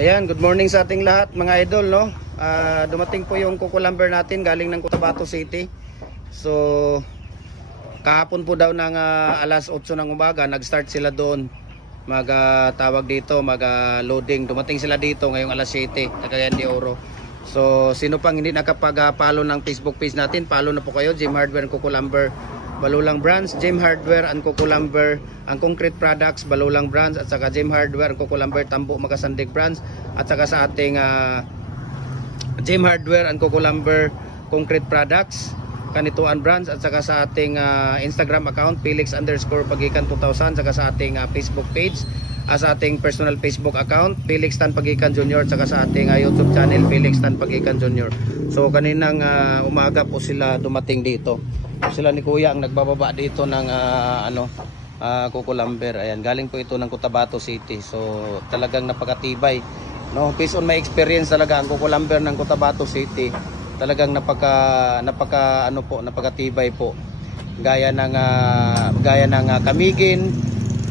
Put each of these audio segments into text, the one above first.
Ayan, good morning sa ating lahat mga idol, no? Dumating po yung cucumber natin galing ng Cotabato City. So, kahapon po daw ng alas 8 ng umaga, nag-start sila doon. Tawag dito, mag-loading. Dumating sila dito ngayong alas 7, Cagayan de Oro. So, sino pang hindi nakapag-follow ng Facebook page natin, follow na po kayo, Jim Hardware and Cucumber Balulang Brands, Jim Hardware and Cucumber ang Concrete Products, Balulang Brands, at saka Jim Hardware and Cucumber Tambo Magasandig Brands, at saka sa ating Jim Hardware and Cucumber Concrete Products Kanituan Brands, at saka sa ating Instagram account Felix_Pagikan 2000, saka sa ating Facebook page, sa ating personal Facebook account Felix Tan Pagikan Jr., saka sa ating YouTube channel Felix Tan Pagikan Jr. So kaninang umaga po sila dumating dito. Sila ni Kuya ang nagbababa dito ng cucumber. Ayan, galing po ito ng Cotabato City. So talagang napakatibay, no? Based on my experience talaga, ang cucumber ng Cotabato City talagang napakatibay po. Gaya ng Kamigin,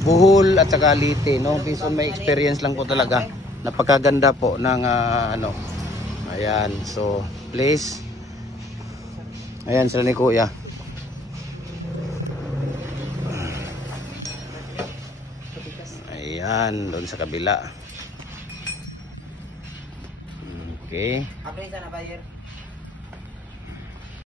Buhol at saka Liti, no? Based on my experience lang po talaga. Napakaganda po ng Ayan, so please. Ayan sila ni Kuya. Ayan, doon sa kabila. Okay.